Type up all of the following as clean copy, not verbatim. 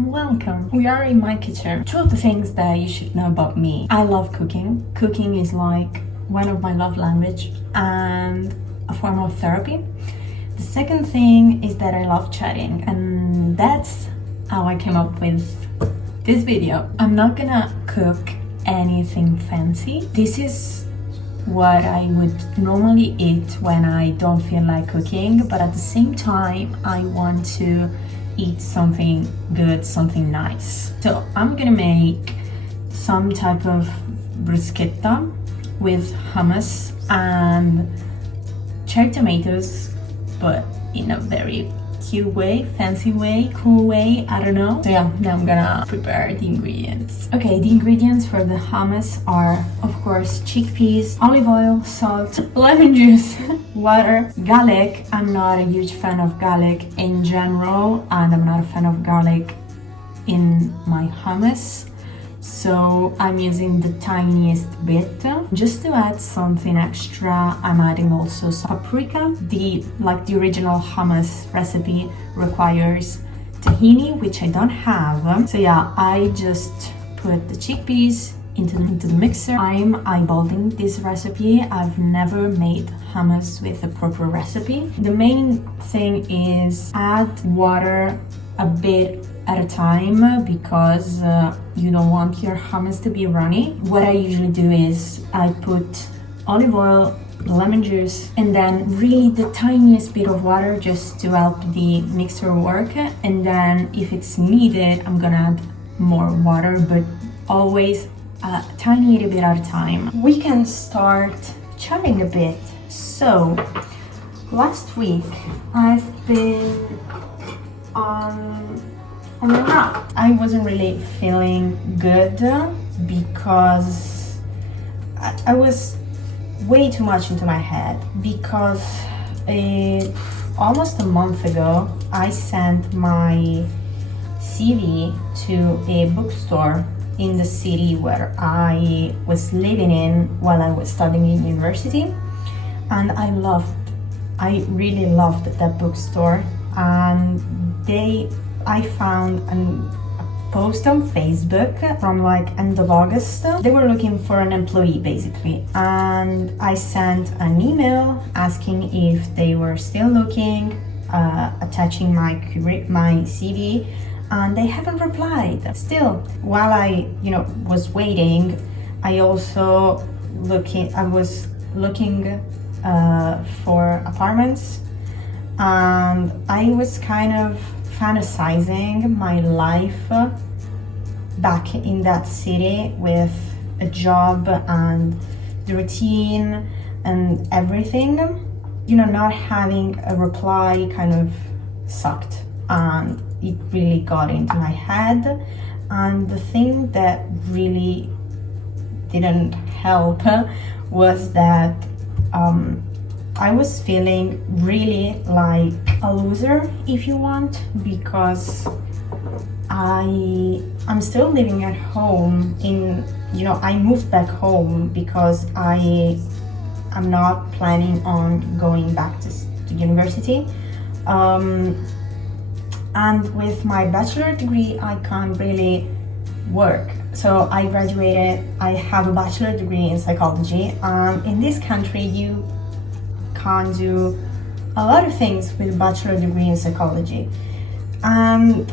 and welcome. We are in my kitchen. Two of the things that you should know about me: I love cooking. Cooking is like one of my love language and a form of therapy. The second thing is that I love chatting, and that's how I came up with this video. I'm not gonna cook anything fancy. This is what I would normally eat when I don't feel like cooking, but at the same time I want to eat something good, something nice. So I'm gonna make some type of bruschetta with hummus and cherry tomatoes, but in a very cute way, fancy way, cool way, I don't know. So yeah, now I'm gonna prepare the ingredients. Okay, the ingredients for the hummus are, of course, chickpeas, olive oil, salt, lemon juice, water, garlic. I'm not a huge fan of garlic in general, and I'm not a fan of garlic in my hummus, so I'm using the tiniest bit. Just to add something extra, I'm adding also some paprika. The original hummus recipe requires tahini, which I don't have. So yeah, I just put the chickpeas into the mixer. I'm eyeballing this recipe. I've never made hummus with a proper recipe. The main thing is add water a bit at a time, because you don't want your hummus to be runny. What I usually do is I put olive oil, lemon juice, and then really the tiniest bit of water just to help the mixer work. And then if it's needed, I'm gonna add more water, but always a tiny little bit at a time. We can start chatting a bit. So last week I've been on a run. I wasn't really feeling good because I was way too much into my head, because almost a month ago I sent my CV to a bookstore in the city where I was living in while I was studying in university, and I really loved that bookstore. And I found a post on Facebook from end of August. They were looking for an employee basically, and I sent an email asking if they were still looking, attaching my CV, and they haven't replied still. While I was waiting, I also was looking for apartments, and I was kind of fantasizing my life back in that city with a job and the routine and everything. Not having a reply kind of sucked, and it really got into my head. And the thing that really didn't help was that I was feeling really like a loser, if you want, because I'm still living at home I moved back home because I'm not planning on going back to university. And with my bachelor degree, I can't really work. So I graduated, I have a bachelor degree in psychology. In this country, you can't do a lot of things with a bachelor degree in psychology. And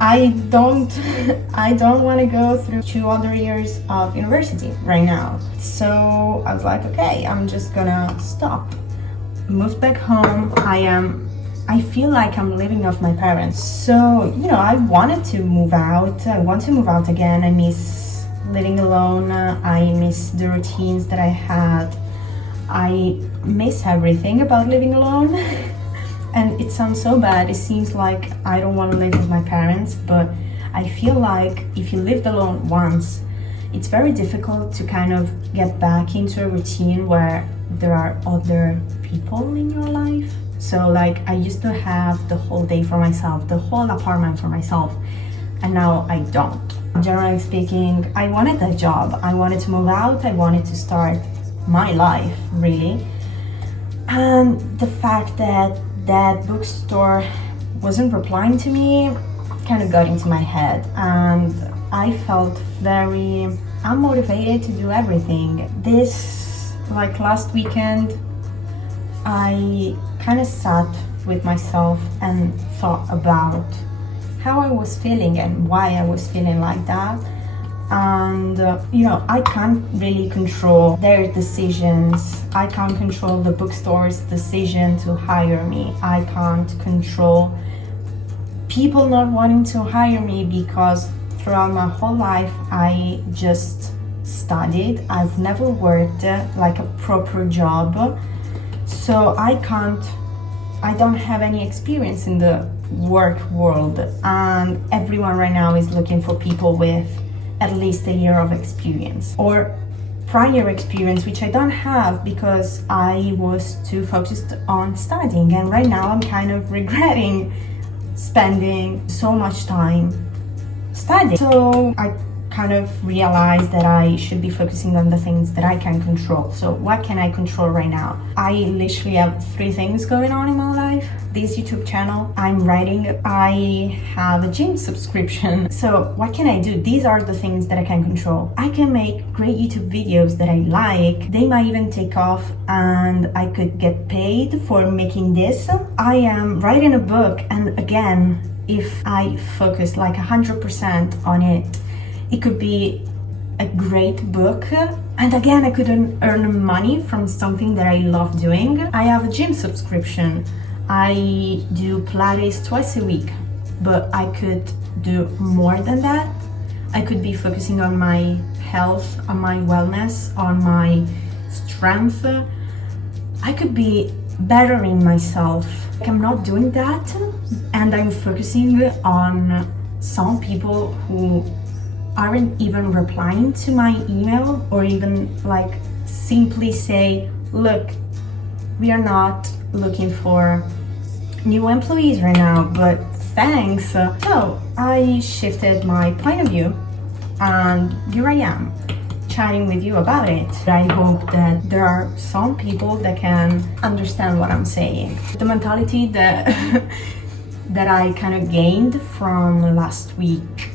I don't want to go through 2 other years of university right now. So I was like, okay, I'm just gonna stop. Moved back home. I feel like I'm living off my parents. So, I wanted to move out. I want to move out again. I miss living alone. I miss the routines that I had. I miss everything about living alone. And it sounds so bad. It seems like I don't want to live with my parents, but I feel like if you lived alone once, it's very difficult to kind of get back into a routine where there are other people in your life. So I used to have the whole day for myself, the whole apartment for myself, and now I don't. Generally speaking, I wanted that job. I wanted to move out. I wanted to start my life, really. And the fact that that bookstore wasn't replying to me kind of got into my head, and I felt very unmotivated to do everything. Like last weekend, I kind of sat with myself and thought about how I was feeling and why I was feeling like that. And I can't really control their decisions. I can't control the bookstore's decision to hire me. I can't control people not wanting to hire me, because throughout my whole life I just studied. I've never worked like a proper job, so I don't have any experience in the work world, and everyone right now is looking for people with at least a year of experience or prior experience, which I don't have because I was too focused on studying. And right now I'm kind of regretting spending so much time studying. So I kind of realized that I should be focusing on the things that I can control. So what can I control right now? I literally have 3 things going on in my life. This YouTube channel, I'm writing, I have a gym subscription. So what can I do? These are the things that I can control. I can make great YouTube videos that I like. They might even take off and I could get paid for making this. I am writing a book, and again, if I focus like 100% on it, it could be a great book, and again I could earn money from something that I love doing. I have a gym subscription. I do Pilates twice a week, but I could do more than that. I could be focusing on my health, on my wellness, on my strength. I could be bettering myself. I'm not doing that, and I'm focusing on some people who aren't even replying to my email, or even like simply say, look, we are not looking for new employees right now, but thanks. So I shifted my point of view, and here I am chatting with you about it. I hope that there are some people that can understand what I'm saying. The mentality that that I kind of gained from last week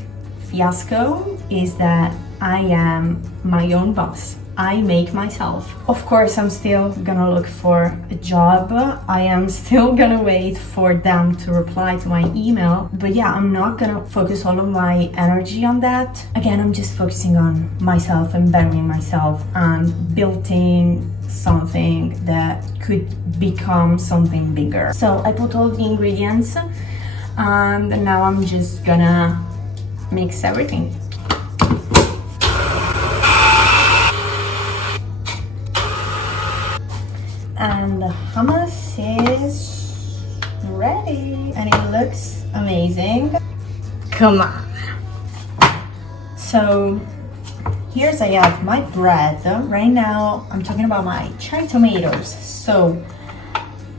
fiasco is that I am my own boss. I make myself. Of course, I'm still gonna look for a job. I am still gonna wait for them to reply to my email. But yeah, I'm not gonna focus all of my energy on that. Again, I'm just focusing on myself and bettering myself and building something that could become something bigger. So I put all the ingredients, and now I'm just gonna mix everything. And the hummus is ready, and it looks amazing. Come on. So here's I have my bread. Right now I'm talking about my cherry tomatoes. So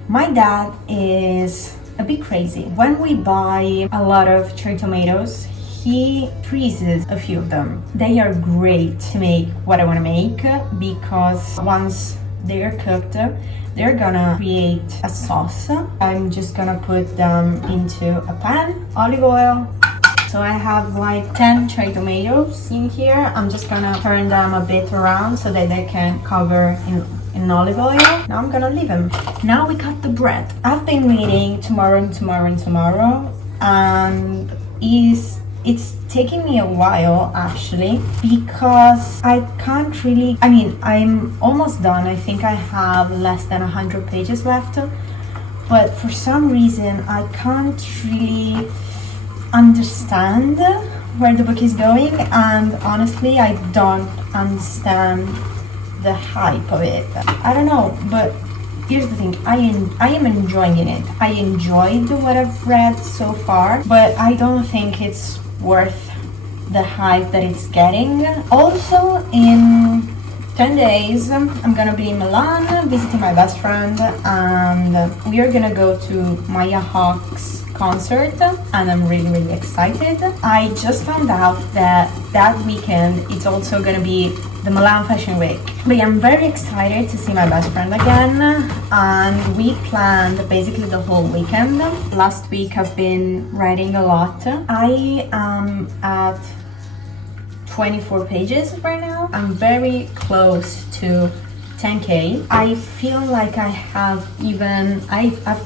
my dad is a bit crazy. When we buy a lot of cherry tomatoes, he freezes a few of them. They are great to make what I want to make, because once they are cooked, they're gonna create a sauce. I'm just gonna put them into a pan, olive oil. So I have like 10 cherry tomatoes in here. I'm just gonna turn them a bit around so that they can cover in olive oil. Now I'm gonna leave them. Now we cut the bread. I've been reading tomorrow and tomorrow and tomorrow, and it's taking me a while actually, because I can't really, I'm almost done. I think I have less than 100 pages left, but for some reason I can't really understand where the book is going, and honestly I don't understand the hype of it. I don't know, but here's the thing, I am enjoying it. I enjoyed what I've read so far, but I don't think it's worth the hype that it's getting. Also, in 10 days, I'm gonna be in Milan visiting my best friend, and we are gonna go to Maya Hawke's concert, and I'm really, really excited. I just found out that weekend it's also gonna be the Milan Fashion Week. But yeah, I'm very excited to see my best friend again, and we planned basically the whole weekend. Last week I've been writing a lot. I am at 24 pages right now. I'm very close to 10k. I feel like I've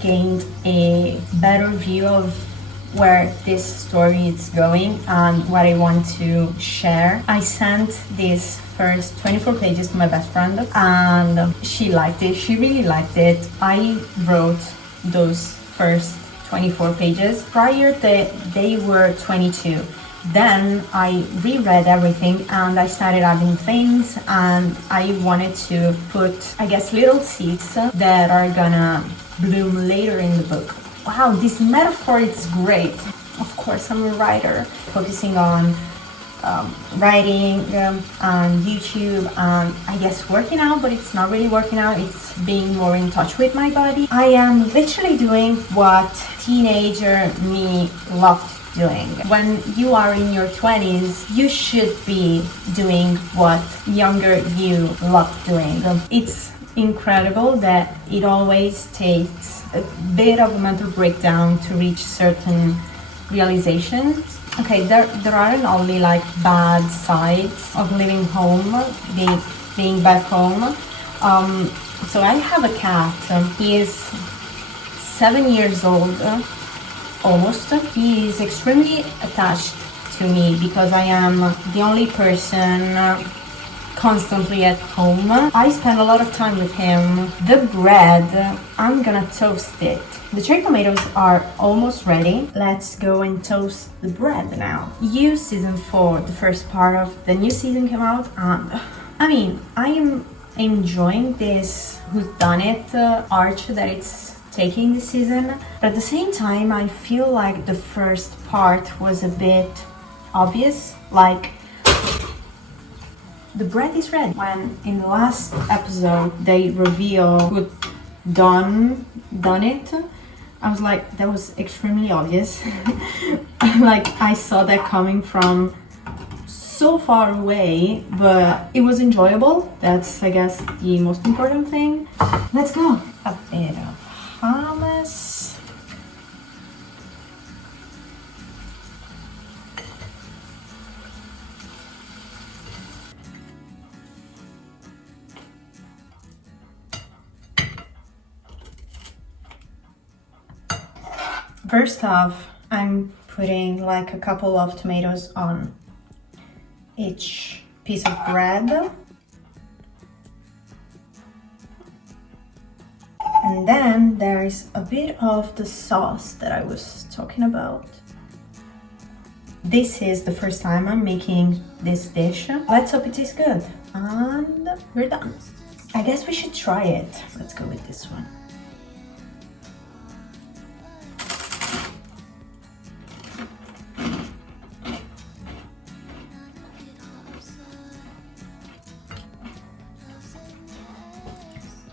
gained a better view of where this story is going and what I want to share. I sent this first 24 pages to my best friend and she liked it. She really liked it. I wrote those first 24 pages. Prior they were 22. Then I reread everything and I started adding things, and I wanted to put, I guess, little seeds that are gonna bloom later in the book. Wow, this metaphor is great. Of course, I'm a writer, focusing on writing on YouTube and I guess working out, but it's not really working out, it's being more in touch with my body. I am literally doing what teenager me loved doing. When you are in your 20s, you should be doing what younger you loved doing. It's incredible that it always takes a bit of a mental breakdown to reach certain realizations. Okay, there aren't only like bad sides of living home, being back home. So I have a cat. He is 7 years old, almost. He is extremely attached to me because I am the only person constantly at home. I spend a lot of time with him. The bread, I'm gonna toast it. The cherry tomatoes are almost ready. Let's go and toast the bread now. You season 4, the first part of the new season came out, and I mean, I am enjoying this whodunit arch that it's taking this season, but at the same time I feel like the first part was a bit obvious, like the bread is red. When in the last episode they reveal who done it, I was like, that was extremely obvious. Like I saw that coming from so far away, but it was enjoyable. That's, I guess, the most important thing. Let's go. A bit of hummus. First off, I'm putting like a couple of tomatoes on each piece of bread. And then there's a bit of the sauce that I was talking about. This is the first time I'm making this dish. Let's hope it tastes good. And we're done. I guess we should try it. Let's go with this one.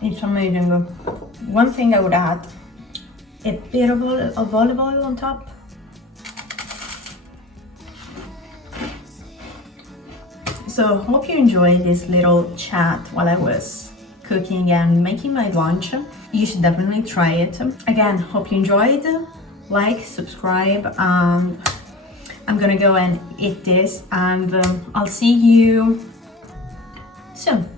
It's amazing. One thing I would add, a bit of olive oil on top. So hope you enjoyed this little chat while I was cooking and making my lunch. You should definitely try it. Again, hope you enjoyed. Like, subscribe. I'm gonna go and eat this, and I'll see you soon.